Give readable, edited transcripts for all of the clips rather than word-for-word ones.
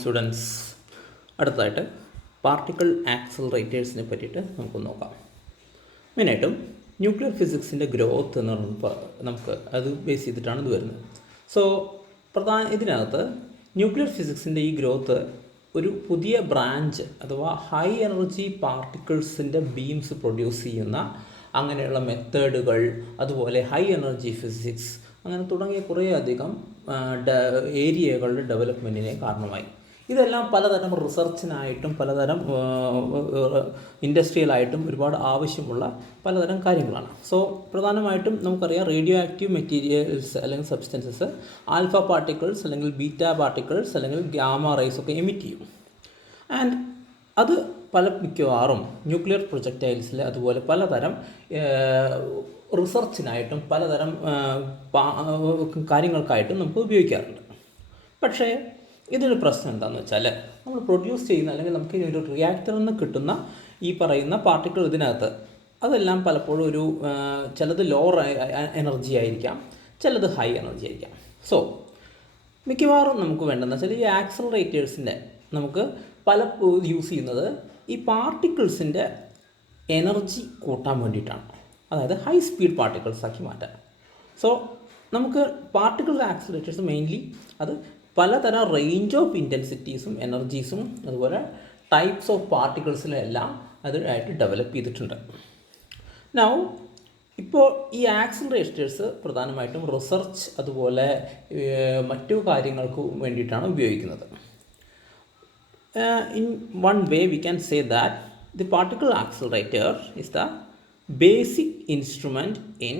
Students, അടുത്തതായിട്ട് particle ആക്സിലറേറ്റേഴ്സിനെ പറ്റിയിട്ട് നമുക്ക് നോക്കാം. മെയിനായിട്ടും ന്യൂക്ലിയർ ഫിസിക്സിൻ്റെ ഗ്രോത്ത് എന്ന് പറയുമ്പോൾ നമുക്ക് അത് ബേസ് ചെയ്തിട്ടാണ് ഇത് വരുന്നത്. സോ ഇതിനകത്ത് ന്യൂക്ലിയർ ഫിസിക്സിൻ്റെ ഈ ഗ്രോത്ത് ഒരു പുതിയ ബ്രാഞ്ച് അഥവാ ഹൈ എനർജി പാർട്ടിക്കിൾസിൻ്റെ ബീംസ് പ്രൊഡ്യൂസ് ചെയ്യുന്ന അങ്ങനെയുള്ള മെത്തേഡുകൾ, അതുപോലെ ഹൈ എനർജി ഫിസിക്സ്, അങ്ങനെ തുടങ്ങിയ കുറേയധികം ഏരിയകളുടെ ഡെവലപ്മെൻറ്റിനെ കാരണമായി. ഇതെല്ലാം പലതരം റിസർച്ചിനായിട്ടും പലതരം ഇൻഡസ്ട്രിയലായിട്ടും ഒരുപാട് ആവശ്യമുള്ള പലതരം കാര്യങ്ങളാണ്. സോ പ്രധാനമായിട്ടും നമുക്കറിയാം, റേഡിയോ ആക്റ്റീവ് മെറ്റീരിയൽസ് അല്ലെങ്കിൽ സബ്സ്റ്റൻസസ് ആൽഫ പാർട്ടിക്കിൾസ് അല്ലെങ്കിൽ ബീറ്റ പാർട്ടിക്കിൾസ് അല്ലെങ്കിൽ ഗാമ റേസ് ഒക്കെ എമിറ്റ് ചെയ്യും. ആൻഡ് അത് മിക്കവാറും ന്യൂക്ലിയർ പ്രൊജക്ടൈൽസിൽ അതുപോലെ പലതരം റിസർച്ചിനായിട്ടും പലതരം കാര്യങ്ങൾക്കായിട്ടും നമുക്ക് ഉപയോഗിക്കാറുണ്ട്. പക്ഷേ ഇതിനൊരു പ്രശ്നം എന്താണെന്ന് വെച്ചാൽ, നമ്മൾ പ്രൊഡ്യൂസ് ചെയ്യുന്ന അല്ലെങ്കിൽ നമുക്ക് ഒരു റിയാക്ടറിൽ നിന്ന് കിട്ടുന്ന ഈ പറയുന്ന പാർട്ടിക്കിൾ ഇതിനകത്ത് അതെല്ലാം പലപ്പോഴും ഒരു ചിലത് ലോവർ എനർജി ആയിരിക്കാം, ചിലത് ഹൈ എനർജി ആയിരിക്കാം. സോ മിക്കവാറും നമുക്ക് വേണ്ടതെന്ന് വെച്ചാൽ ഈ ആക്സിലറേറ്റേഴ്സിൻ്റെ നമുക്ക് യൂസ് ചെയ്യുന്നത് ഈ പാർട്ടിക്കിൾസിൻ്റെ എനർജി കൂട്ടാൻ വേണ്ടിയിട്ടാണ്, അതായത് ഹൈ സ്പീഡ് പാർട്ടിക്കിൾസ് ആക്കി മാറ്റാൻ. സോ നമുക്ക് പാർട്ടിക്കിൾ ആക്സിലറേറ്റേഴ്സ് മെയിൻലി അത് പലതരം റേഞ്ച് ഓഫ് ഇൻറ്റൻസിറ്റീസും എനർജീസും അതുപോലെ ടൈപ്സ് ഓഫ് പാർട്ടിക്കിൾസിലെല്ലാം അതിനായിട്ട് ഡെവലപ്പ് ചെയ്തിട്ടുണ്ട്. നൗ ഇപ്പോൾ ഈ ആക്സിലറേറ്റേഴ്സ് പ്രധാനമായിട്ടും റിസർച്ച് അതുപോലെ മറ്റു കാര്യങ്ങൾക്ക് വേണ്ടിയിട്ടാണ് ഉപയോഗിക്കുന്നത്. In one way we can say that the particle accelerator is the basic instrument in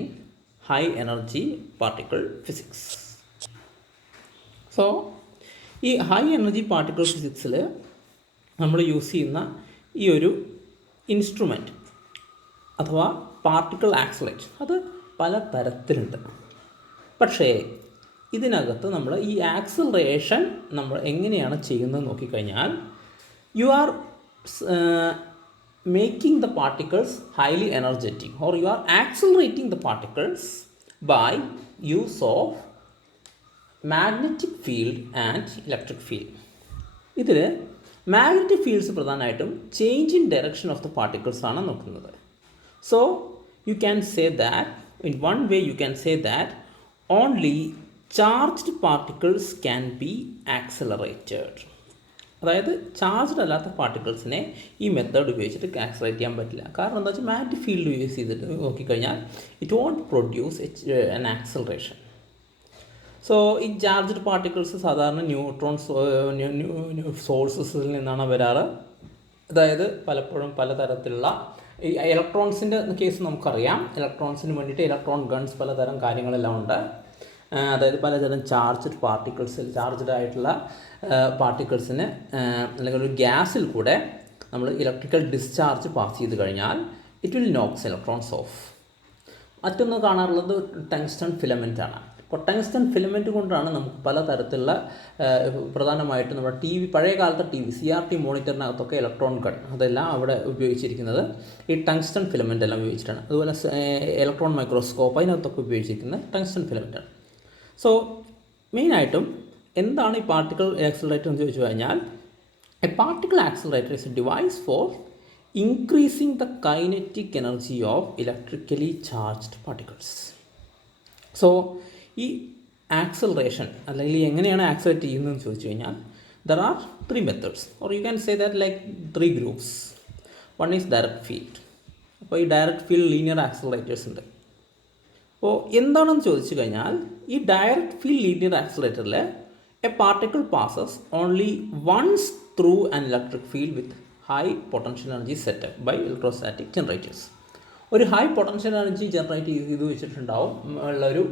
high energy particle physics. So ഈ ഹൈ എനർജി പാർട്ടിക്കിൾ ഫിസിക്സിൽ നമ്മൾ യൂസ് ചെയ്യുന്ന ഈ ഒരു ഇൻസ്ട്രുമെൻറ്റ് അഥവാ പാർട്ടിക്കിൾ ആക്സിലറേറ്റർ അത് പല തരത്തിലുണ്ട്. പക്ഷേ ഇതിനകത്ത് നമ്മൾ ഈ ആക്സിലറേഷൻ നമ്മൾ എങ്ങനെയാണ് ചെയ്യുന്നത് നോക്കിക്കഴിഞ്ഞാൽ, you are making the particles highly energetic or you are accelerating the particles by use of magnetic field and electric field. ഇതിൽ മാഗ്നറ്റിക് ഫീൽഡ്സ് പ്രധാനമായിട്ടും change in direction of the particles ആണ് നോക്കുന്നത്. So you can say that in one way you can say that only charged particles can be accelerated. അതായത് charged അല്ലാത്ത പാർട്ടിക്കിൾസിനെ ഈ method ഉപയോഗിച്ചിട്ട് accelerate ചെയ്യാൻ പറ്റില്ല. കാരണം എന്താ വെച്ചാൽ മാഗ്നറ്റിക് ഫീൽഡ് യൂസ് ചെയ്തിട്ട് നോക്കിക്കഴിഞ്ഞാൽ it won't produce an acceleration. So ഈ ചാർജ്ഡ് പാർട്ടിക്കിൾസ് സാധാരണ ന്യൂട്രോൺസ് സോഴ്സസിൽ നിന്നാണ് വരാറ്. അതായത് പലപ്പോഴും പലതരത്തിലുള്ള ഈ ഇലക്ട്രോൺസിൻ്റെ കേസ് നമുക്കറിയാം. ഇലക്ട്രോൺസിന് വേണ്ടിയിട്ട് ഇലക്ട്രോൺ ഗൺസ് പലതരം കാര്യങ്ങളെല്ലാം ഉണ്ട്. അതായത് പലതരം ചാർജ്ഡ് പാർട്ടിക്കിൾസിൽ ചാർജ്ഡ് ആയിട്ടുള്ള പാർട്ടിക്കിൾസിന് അല്ലെങ്കിൽ ഒരു ഗ്യാസിൽ കൂടെ നമ്മൾ ഇലക്ട്രിക്കൽ ഡിസ്ചാർജ് പാസ് ചെയ്ത് കഴിഞ്ഞാൽ it will Knox electrons of. മറ്റൊന്ന് കാണാറുള്ളത് ടങ്സ്റ്റൺ ഫിലമെൻ്റ് ആണ്. അപ്പോൾ ടങ്സ്റ്റൺ ഫിലമെൻറ്റ് കൊണ്ടാണ് നമുക്ക് പലതരത്തിലുള്ള പ്രധാനമായിട്ടും നമ്മുടെ പഴയ കാലത്തെ CRT മോണിറ്ററിനകത്തൊക്കെ ഇലക്ട്രോൺ ഗൺ അതെല്ലാം അവിടെ ഉപയോഗിച്ചിരിക്കുന്നത് ഈ ടങ്സ്റ്റൺ ഫിലമെൻ്റ് എല്ലാം ഉപയോഗിച്ചിട്ടാണ്. അതുപോലെ ഇലക്ട്രോൺ മൈക്രോസ്കോപ്പ് അതിനകത്തൊക്കെ ഉപയോഗിച്ചിരിക്കുന്നത് ടങ്സ്റ്റൺ ഫിലമെൻ്റാണ്. സോ മെയിനായിട്ടും എന്താണ് ഈ പാർട്ടിക്കിൾ ആക്സിലറേറ്റർ എന്ന് ചോദിച്ചു കഴിഞ്ഞാൽ, A particle accelerator is A device for increasing the kinetic energy of electrically charged particles. So ഈ ആക്സിലറേഷൻ അല്ലെങ്കിൽ എങ്ങനെയാണ് ആക്സിലറേറ്റ് ചെയ്യുന്നതെന്ന് ചോദിച്ചു കഴിഞ്ഞാൽ, there are 3 methods or you can say that like 3 groups. One is direct field. അപ്പോൾ ഈ direct field linear accelerators ഉണ്ട്. അപ്പോൾ എന്താണെന്ന് ചോദിച്ചു കഴിഞ്ഞാൽ, ഈ ഡയറക്റ്റ് ഫീൽഡ് ലീനിയർ ആക്സിലറേറ്ററിൽ a particle passes only once through an electric field with high potential energy setup by electrostatic generators. ഒരു ഹൈ പൊട്ടൻഷ്യൽ എനർജി ജനറേറ്റ് ചെയ്ത് വെച്ചിട്ടുണ്ടാവും ഉള്ളൊരു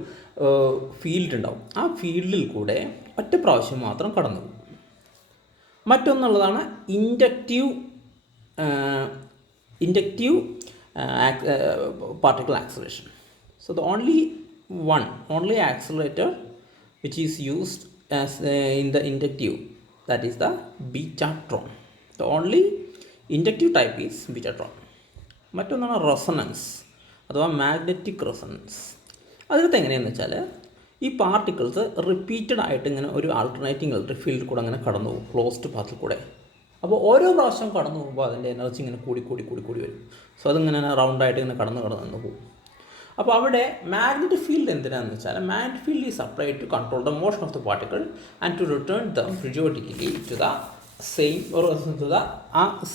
ഫീൽഡ് ഉണ്ടാവും. ആ ഫീൽഡിൽ കൂടെ ഒറ്റ പ്രാവശ്യം മാത്രം കടന്നു പോകും. മറ്റൊന്നുള്ളതാണ് inductive particle acceleration. So the only accelerator which is used as in the inductive, that is the betatron. The only inductive type is betatron. മറ്റൊന്നാണ് റെസൊണൻസ് അഥവാ മാഗ്നറ്റിക് റെസൊണൻസ്. അതിനകത്ത് എങ്ങനെയാണെന്ന് വെച്ചാൽ, ഈ പാർട്ടിക്കിൾസ് റിപ്പീറ്റഡ് ആയിട്ട് ഇങ്ങനെ ഒരു ആൾട്ടർനേറ്റിംഗ് ഇലക്ട്രിക് ഫീൽഡിൽ കൂടെ അങ്ങനെ കടന്നു പോകും, ക്ലോസ്ഡ് പാത്തിൽ കൂടെ. അപ്പോൾ ഓരോ പ്രാവശ്യം കടന്നു പോകുമ്പോൾ അതിൻ്റെ എനർജി ഇങ്ങനെ കൂടി വരും. സോ അതിങ്ങനെ റൗണ്ടായിട്ട് ഇങ്ങനെ കടന്ന് പോകും. അപ്പോൾ അവിടെ മാഗ്നറ്റിക് ഫീൽഡ് എന്തിനാണെന്ന് വെച്ചാൽ, magnetic field is applied to control the motion of the particle and to return them periodically to the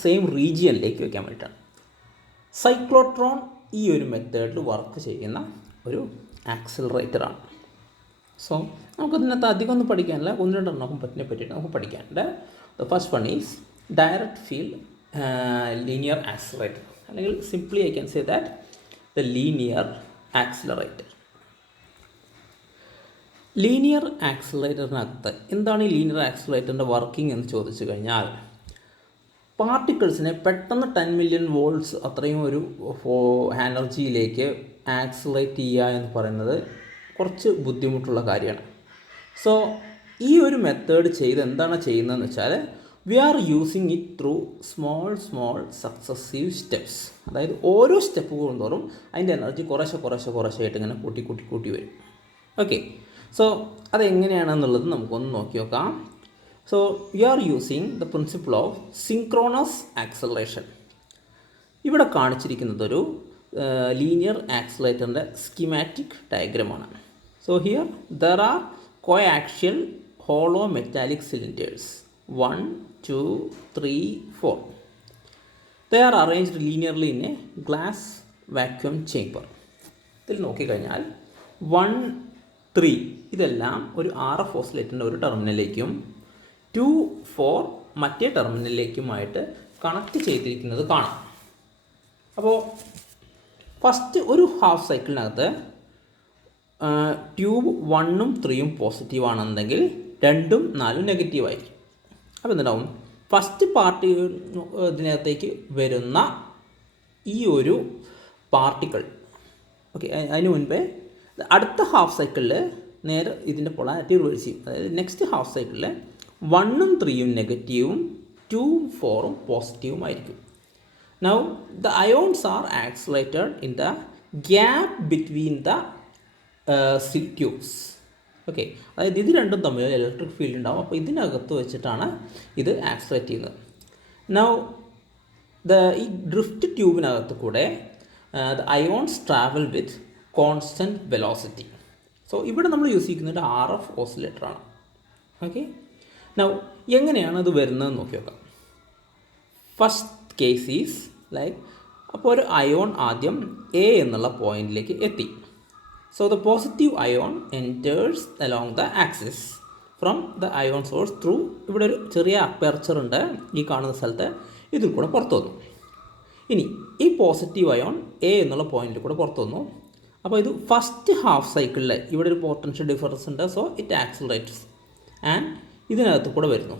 same റീജിയനിലേക്ക് വയ്ക്കാൻ വേണ്ടിയിട്ടാണ്. സൈക്ലോട്രോൺ ഈ ഒരു മെത്തേഡിൽ വർക്ക് ചെയ്യുന്ന ഒരു ആക്സിലറേറ്ററാണ്. സോ നമുക്കതിനകത്ത് അധികം ഒന്നും പഠിക്കാനില്ല, ഒന്ന് രണ്ടെണ്ണം പറ്റിയിട്ട് നമുക്ക് പഠിക്കാനുണ്ട്. The first one is direct field linear accelerator, അല്ലെങ്കിൽ simply I can say that the linear accelerator. Linear ആക്സിലറേറ്ററിനകത്ത് എന്താണ് ഈ ലീനിയർ ആക്സിലറേറ്ററിൻ്റെ വർക്കിംഗ് എന്ന് ചോദിച്ചു കഴിഞ്ഞാൽ, പാർട്ടിക്കിൾസിനെ പെട്ടെന്ന് 10 മില്യൺ വോൾട്ട്സ് അത്രയും ഒരു എനർജിയിലേക്ക് ആക്സിലറേറ്റ് ചെയ്യുക എന്ന് പറയുന്നത് കുറച്ച് ബുദ്ധിമുട്ടുള്ള കാര്യമാണ്. സോ ഈ ഒരു മെത്തേഡ് എന്താണ് ചെയ്യുന്നതെന്ന് വെച്ചാൽ, we are using it through small successive steps. അതായത് ഓരോ സ്റ്റെപ്പ് കൊണ്ടോറും അതിൻ്റെ എനർജി കുറേശ്ശായിട്ട് ഇങ്ങനെ കൂട്ടി വരും. ഓക്കെ, സോ അതെങ്ങനെയാണെന്നുള്ളത് നമുക്കൊന്ന് നോക്കി നോക്കാം. So we are using the principle of synchronous acceleration. ഇവിടെ കാണിച്ചിരിക്കുന്നതൊരു ലീനിയർ ആക്സിലറേറ്ററിൻ്റെ സ്കീമാറ്റിക് ഡയഗ്രമാണ്. So here there are coaxial hollow metallic cylinders 1, 2, 3, 4. They are arranged linearly in a glass vacuum chamber. ഇതിൽ നോക്കിക്കഴിഞ്ഞാൽ 1, 3 ഇതെല്ലാം ഒരു RF ഓസിലേറ്ററിൻ്റെ ഒരു ടെർമിനലിലേക്കും 2, 4 മറ്റേ ടെർമിനലിലേക്കുമായിട്ട് കണക്ട് ചെയ്തിരിക്കുന്നത് കാണാം. അപ്പോൾ ഫസ്റ്റ് ഒരു ഹാഫ് സൈക്കിളിനകത്ത് ട്യൂബ് 1ഉം 3ഉം പോസിറ്റീവ് ആണെന്നുണ്ടെങ്കിൽ 2ഉം 4ഉം നെഗറ്റീവ് ആയിരിക്കും. അപ്പോൾ എന്തുണ്ടാവും, ഫസ്റ്റ് പാർട്ടി ഇതിനകത്തേക്ക് വരുന്ന ഈ ഒരു പാർട്ടിക്കിൾ, ഓക്കെ, അതിന് മുൻപേ അടുത്ത ഹാഫ് സൈക്കിളിൽ നേരെ ഇതിൻ്റെ പൊളാരിറ്റി റിവേഴ്സ് ചെയ്യും. അതായത് നെക്സ്റ്റ് ഹാഫ് സൈക്കിളിൽ 1ഉം 3ഉം നെഗറ്റീവും 2ഉം 4ഉം പോസിറ്റീവും ആയിരിക്കും. Now the ions are accelerated in the gap between the tubes. Okay, അതായത് ഇത് രണ്ടും തമ്മിൽ ഇലക്ട്രിക് ഫീൽഡ് ഉണ്ടാവും. അപ്പോൾ ഇതിനകത്ത് വെച്ചിട്ടാണ് ഇത് ആക്സിലറേറ്റ് ചെയ്യുന്നത്. നൗ ഈ ഡ്രിഫ്റ്റ് ട്യൂബിനകത്ത് കൂടെ the ions travel with constant velocity. So ഇവിടെ നമ്മൾ യൂസ് ചെയ്യുന്നത് RF ഓസിലേറ്ററാണ്. ഓക്കെ, നൗ എങ്ങനെയാണ് അത് വരുന്നതെന്ന് നോക്കി നോക്കാം. ഫസ്റ്റ് കേസ് ഈസ് ലൈക്ക്, അപ്പോൾ ഒരു അയോൺ ആദ്യം എ എന്നുള്ള പോയിന്റിലേക്ക് എത്തി. So the positive ion enters along the axis from the ion source through, ഇവിടെ ഒരു ചെറിയ അപ്പർച്ചർ ഉണ്ട് ഈ കാണുന്ന സ്ഥലത്ത്, ഇതിൽ കൂടെ പുറത്തു വന്നു. ഇനി ഈ പോസിറ്റീവ് അയോൺ എ എന്നുള്ള പോയിന്റിൽ കൂടെ പുറത്തു വന്നു. അപ്പോൾ ഇത് ഫസ്റ്റ് ഹാഫ് സൈക്കിളിൽ ഇവിടെ ഒരു പൊട്ടൻഷ്യൽ ഡിഫറൻസ് ഉണ്ട്. സോ ഇറ്റ് ആക്സിലറേറ്റ്സ് ആൻഡ് ഇതിനകത്ത് കൂടെ വരുന്നു.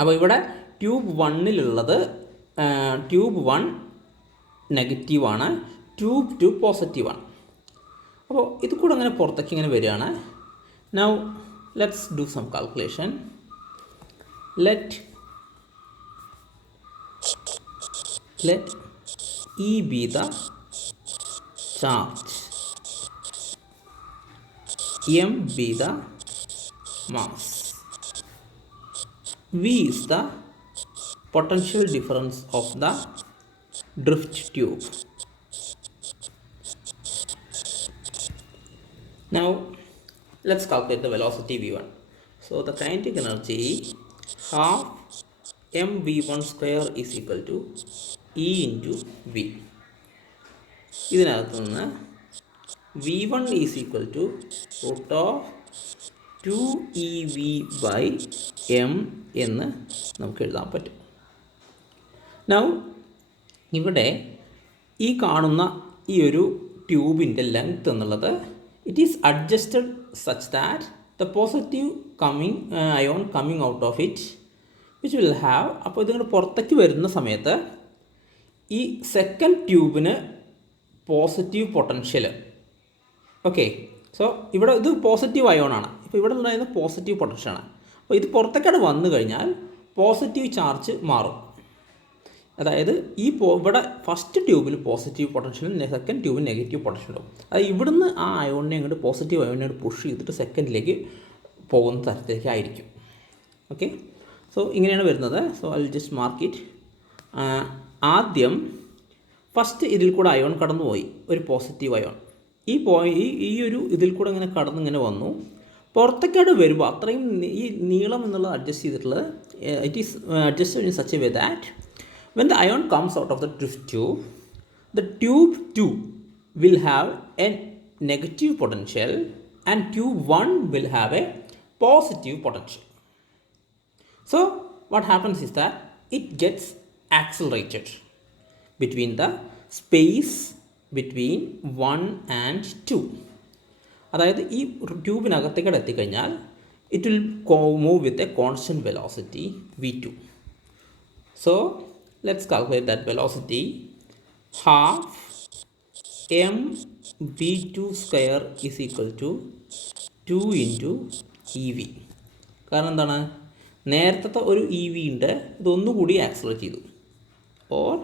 അപ്പോൾ ഇവിടെ ട്യൂബ് 1ലുള്ളത് ട്യൂബ് 1 നെഗറ്റീവാണ്, ട്യൂബ് 2 പോസിറ്റീവാണ്. അപ്പോൾ ഇത് കൂടെ അങ്ങനെ പുറത്തേക്ക് ഇങ്ങനെ വരികയാണ്. Now let's do some calculation. Let E be the charge, M be the mass, V is the potential difference of the drift tube. Now let's calculate the velocity v1. So the kinetic energy half mv1 square is equal to E into V. ഇതിനകത്ത് നിന്ന് v1 is equal to root of 2ev by m എന്ന് നമുക്ക് എഴുതാൻ പറ്റും. Now ഇവിടെ ഈ കാണുന്ന ഈ ഒരു ട്യൂബിൻ്റെ ലെങ്ത് എന്നുള്ളത് it is adjusted such that the positive ion coming out of it which will have, അപ്പോൾ ഇതിങ്ങനെ പുറത്തേക്ക് വരുന്ന സമയത്ത് ഈ സെക്കൻഡ് ട്യൂബിന് പോസിറ്റീവ് പൊട്ടൻഷ്യൽ. ഓക്കെ, സോ ഇവിടെ ഇത് പോസിറ്റീവ് അയോണാണ്, ഇപ്പോൾ ഇവിടെ ഉണ്ടായിരുന്ന പോസിറ്റീവ് പൊട്ടൻഷ്യലാണ്. അപ്പോൾ ഇത് പുറത്തേക്കാണ് വന്നു കഴിഞ്ഞാൽ പോസിറ്റീവ് ചാർജ് മാറും. അതായത് ഇവിടെ ഫസ്റ്റ് ട്യൂബിൽ പോസിറ്റീവ് പൊട്ടൻഷ്യലും സെക്കൻഡ് ട്യൂബിൽ നെഗറ്റീവ് പൊട്ടൻഷ്യൽ ഉണ്ടാവും. അത് ഇവിടുന്ന് ആ അയോണിനെ അങ്ങോട്ട് പോസിറ്റീവ് അയോണിനെ പുഷ് ചെയ്തിട്ട് സെക്കൻഡിലേക്ക് പോകുന്ന തരത്തിലേക്ക് ആയിരിക്കും. ഓക്കെ, സോ ഇങ്ങനെയാണ് വരുന്നത്. So I will just mark it. ആദ്യം ഫസ്റ്റ് ഇതിൽ കൂടെ അയോൺ കടന്നു പോയി, ഒരു പോസിറ്റീവ് അയോൺ ഈ ഒരു ഇതിൽ കൂടെ ഇങ്ങനെ കടന്ന് ഇങ്ങനെ വന്നു. പുറത്തേക്കായിട്ട് വരുമ്പോൾ അത്രയും ഈ നീളം എന്നുള്ളത് അഡ്ജസ്റ്റ് ചെയ്തിട്ടുള്ളത്, it is adjusted in such a way that when the ion comes out of the tube, the tube 2 will have a negative potential and tube 1 will have a positive potential. So what happens is that it gets accelerated between the space between 1 and 2. അതായത് ഈ ട്യൂബിനകത്തേക്ക് എത്തിക്കഴിഞ്ഞാൽ it will move with a constant velocity v2. So let's calculate that velocity. Half m v2 square is equal to 2 into ev. കാരണം എന്താണ്, നേരത്തെ ഒരു E V ഉണ്ട്, ഇതൊന്നുകൂടി accelerate ചെയ്തു. Or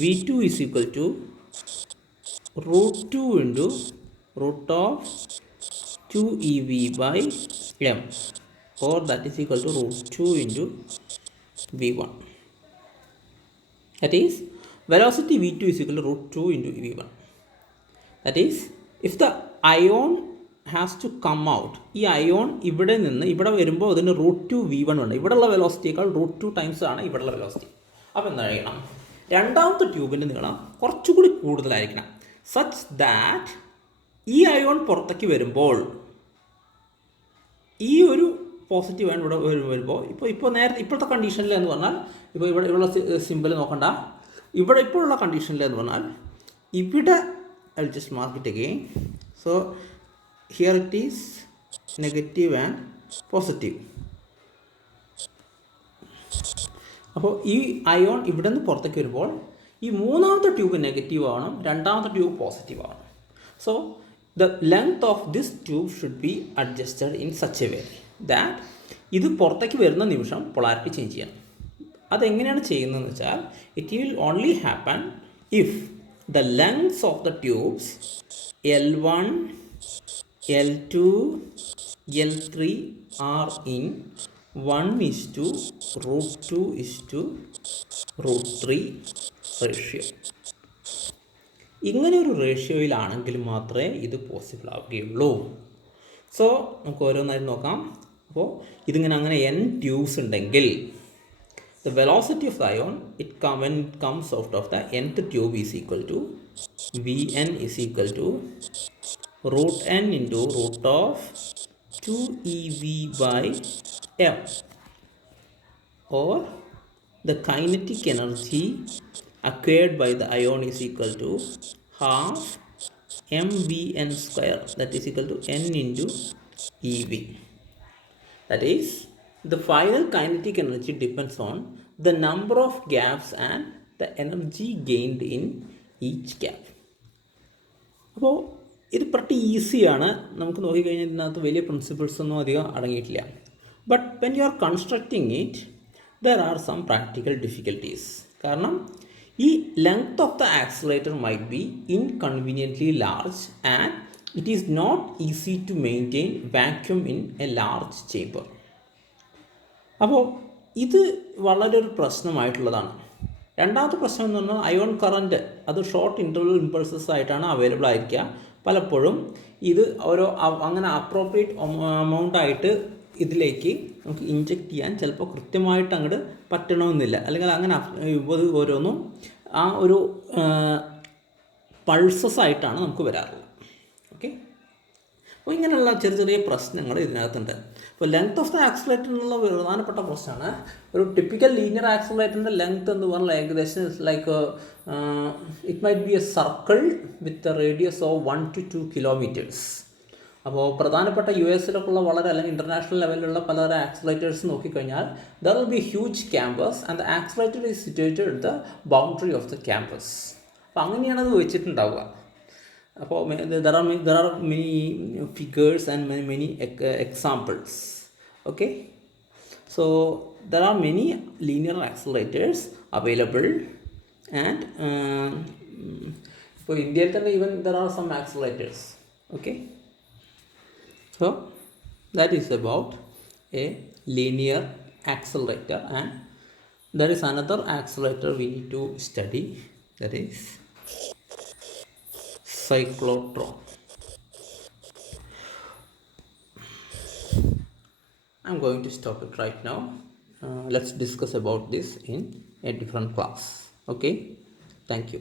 v2 is equal to √2 into root of 2 ev by m, or that is equal to √2 into v1. That is, velocity v2 is equal to √2 into v1. That is, if the ion has to come out, ഈ ion ഇവിടെ നിന്ന് ഇവിടെ വരുമ്പോൾ അതിന് √2 v1 ഉണ്ട്. ഇവിടെയുള്ള വെലോസിറ്റിയേക്കാൾ √2 times ആണ് ഇവിടെയുള്ള വെലോസിറ്റി. അപ്പോൾ എന്താ ചെയ്യണം, രണ്ടാമത്തെ ട്യൂബിൻ്റെ നീളം കുറച്ചുകൂടി കൂടുതലായിരിക്കണം, സച്ച് ദാറ്റ് ഈ അയോൺ പുറത്തേക്ക് വരുമ്പോൾ ഈ ഒരു പോസിറ്റീവ് ആണ് ഇവിടെ വരുമ്പോൾ ഇപ്പോഴത്തെ കണ്ടീഷനിൽ എന്ന് പറഞ്ഞാൽ ഇവിടെയുള്ള സിമ്പിൾ നോക്കണ്ട, ഇപ്പോഴുള്ള കണ്ടീഷനിൽ എന്ന് പറഞ്ഞാൽ ഇവിടെ I will just mark it again. So here it is negative and positive. അപ്പോൾ ഈ അയോൺ ഇവിടെ നിന്ന് പുറത്തേക്ക് വരുമ്പോൾ ഈ മൂന്നാമത്തെ ട്യൂബ് നെഗറ്റീവ് ആവണം, രണ്ടാമത്തെ ട്യൂബ് പോസിറ്റീവ് ആവണം. So the length of this tube should be adjusted in such a way that ഇത് പുറത്തേക്ക് വരുന്ന നിമിഷം പൊളാരിറ്റി ചേഞ്ച് ചെയ്യണം. അതെങ്ങനെയാണ് ചെയ്യുന്നതെന്ന് വെച്ചാൽ it will only happen if the lengths of the tubes L1, L2, L3 are in 1:√2:√3 ratio. ഇങ്ങനെ ഒരു റേഷ്യോയിലാണെങ്കിൽ മാത്രമേ ഇത് പോസിബിൾ ആവുകയുള്ളൂ. സോ നമുക്ക് ഓരോന്നായിട്ട് നോക്കാം. അപ്പോൾ ഇതിങ്ങനെ അങ്ങനെ n ട്യൂബ്സ് ഉണ്ടെങ്കിൽ the velocity of the ion when it comes out of the nth tube is equal to Vn is equal to √n into root of 2ev by m, or the kinetic energy acquired by the ion is equal to half mvn square, that is equal to n into ev. That is, the final kinetic energy depends on the number of gaps and the energy gained in each gap. അപ്പോൾ ഇത് pretty ഈസിയാണ്, നമുക്ക് നോക്കിക്കഴിഞ്ഞാൽ ഇതിനകത്ത് വലിയ principles ഒന്നും അധികം അടങ്ങിയിട്ടില്ല. But when you are constructing it there are some practical difficulties. കാരണം ഈ length of the accelerator might be inconveniently large and it is not easy to maintain vacuum in a large chamber. അപ്പോൾ ഇത് വളരെ ഒരു പ്രശ്നമായിട്ടുള്ളതാണ്. രണ്ടാമത്തെ പ്രശ്നം എന്ന് പറഞ്ഞാൽ അയോൺ കറൻറ്റ് അത് ഷോർട്ട് ഇൻ്റർവൽ ഇമ്പൾസസ് ആയിട്ടാണ് അവൈലബിൾ ആയിരിക്കുക. പലപ്പോഴും ഇത് ഓരോ അങ്ങനെ അപ്രോപ്രിയേറ്റ് എമൗണ്ട് ആയിട്ട് ഇതിലേക്ക് നമുക്ക് ഇൻജെക്റ്റ് ചെയ്യാൻ ചിലപ്പോൾ കൃത്യമായിട്ട് അങ്ങോട്ട് പറ്റണമെന്നില്ല, അല്ലെങ്കിൽ അങ്ങനെ ഓരോന്നും ആ ഒരു പൾസസ് ആയിട്ടാണ് നമുക്ക് വരാറുള്ളത്. ഓക്കെ, അപ്പോൾ ഇങ്ങനെയുള്ള ചെറിയ ചെറിയ പ്രശ്നങ്ങൾ ഇതിനകത്തുണ്ട്. അപ്പോൾ ലെങ്ത് ഓഫ് ദ ആക്സിലറേറ്റർ എന്നുള്ള പ്രധാനപ്പെട്ട പ്രശ്നമാണ്. ഒരു ടിപ്പിക്കൽ ലീനിയർ ആക്സിലറേറ്ററിൻ്റെ ലെങ്ത് എന്ന് പറഞ്ഞാൽ ഏകദേശം like it might be A circle with a radius of 1 to 2 kilometres. അപ്പോൾ പ്രധാനപ്പെട്ട US-ലൊക്കെയുള്ള വളരെ അല്ലെങ്കിൽ ഇൻ്റർനാഷണൽ ലെവലിലുള്ള പല ആക്സിലറേറ്റേഴ്സ് നോക്കിക്കഴിഞ്ഞാൽ there will be huge campus and the accelerator is situated at the boundary of the campus. അപ്പോൾ അങ്ങനെയാണ് അത് വെച്ചിട്ടുണ്ടാവുക. അപ്പോൾ there are many figures and many examples. Okay, so there are many linear accelerators available, and ഇപ്പോൾ ഇന്ത്യയിൽ തന്നെ even there are some accelerators. Okay, so that is about a linear accelerator, and there is another accelerator we need to study, that is cyclotron. I'm going to stop it right now. Let's discuss about this in a different class. Okay, thank you.